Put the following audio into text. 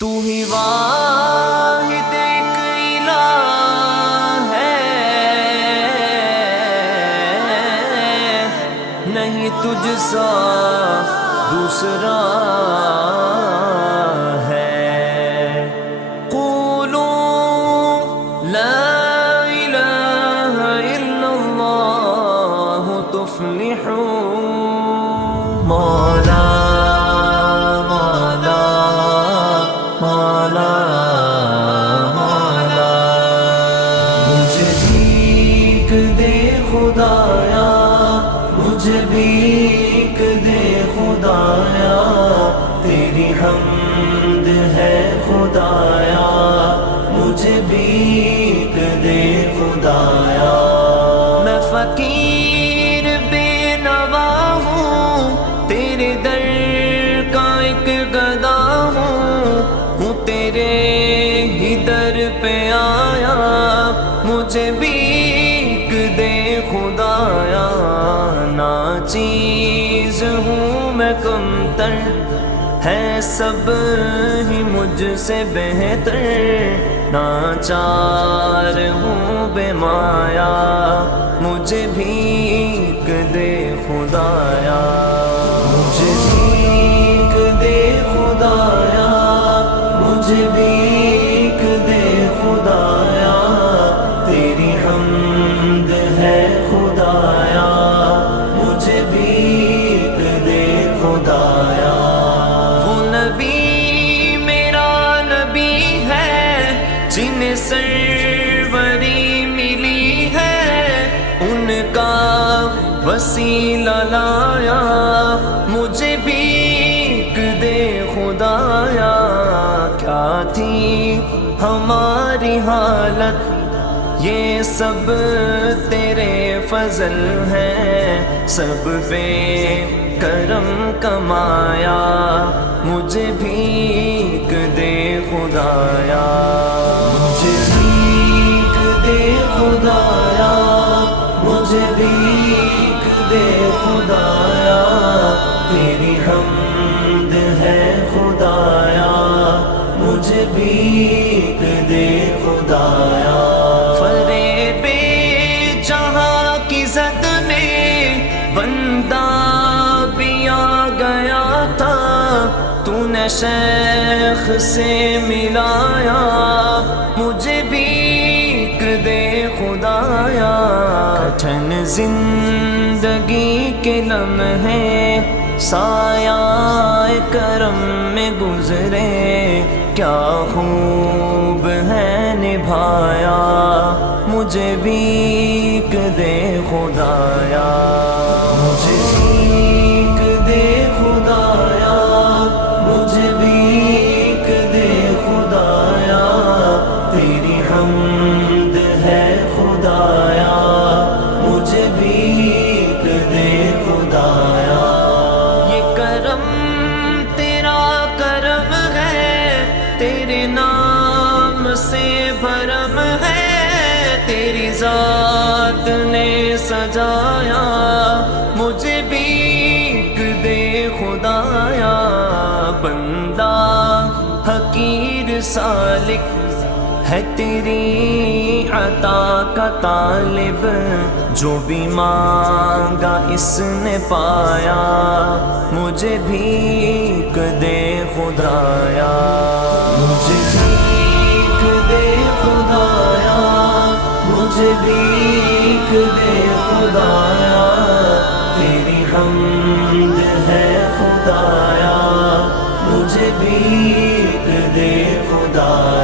تو ہی واحد ایک الہ ہے، نہیں تجھ سا دوسرا ہے۔ قولوا لا الہ الا اللہ تفلحوا۔ مولا مولا مولا مولا، مجھے بھیک دے خدایا، مجھے بھیک دے خدایا، تیری حمد ہے خدایا، مجھے بھیک دے خدایا۔ میں فقیر بے نوا ہوں، تیرے در کا ایک گدا ہوں تیرے ہی در پہ آیا، مجھے بھیک دے خدایا۔ ناچیز ہوں میں کمتر، ہے سب ہی مجھ سے بہتر، ناچار ہوں بے مایا، مجھے بھیک دے خدایا، مجھے بھیک دے خدایا، مجھے بھیک دے خدایا، تیری حمد ہے خدایا، مجھے بھیک دے خدایا۔ وہ نبی میرا نبی ہے، جنہیں سروری ملی ہے، ان کا وسیلہ لایا، مجھے بھیک دے خدایا۔ کیا تھی ہماری حالت، یہ سب تیرے فضل ہے، سب بے کرم کمایا، مجھے بھیک دے خدایا، مجھے بھیک دے خدایا، مجھے بھیک دے خدایا، تیری حمد ہے خدایا، مجھے بھیک دے خدایا۔ فریب جہاں کی زد میں بندہ بھی آ گیا تھا، تو نے شیخ سے ملایا، مجھے بھیک دے خدایا۔ کٹھن زندگی کے لمحے سایہ کرم میں گزرے، کیا خوب ہے نبھایا، مجھے بھیک دے خدایا، مجھے بھیک دے خدایا، مجھے بھیک دے خدایا، تیری حمد ہے خدایا، مجھے بھیک دے خدایا۔ یہ کرم تیرا کرم ہے، تیرے نام سے بھرم ہے، تیری ذات نے سجایا، مجھے بھیک دے خدایا۔ بندہ حقیر سالک ہے تیری عطا کا طالب، جو بھی مانگا اس نے پایا، مجھے بھیک دے خدایا، مجھے بھیک دے خدایا، مجھے بھیک دے خدایا، تیری حمد ہے خدایا، مجھے بھیک دے خدایا۔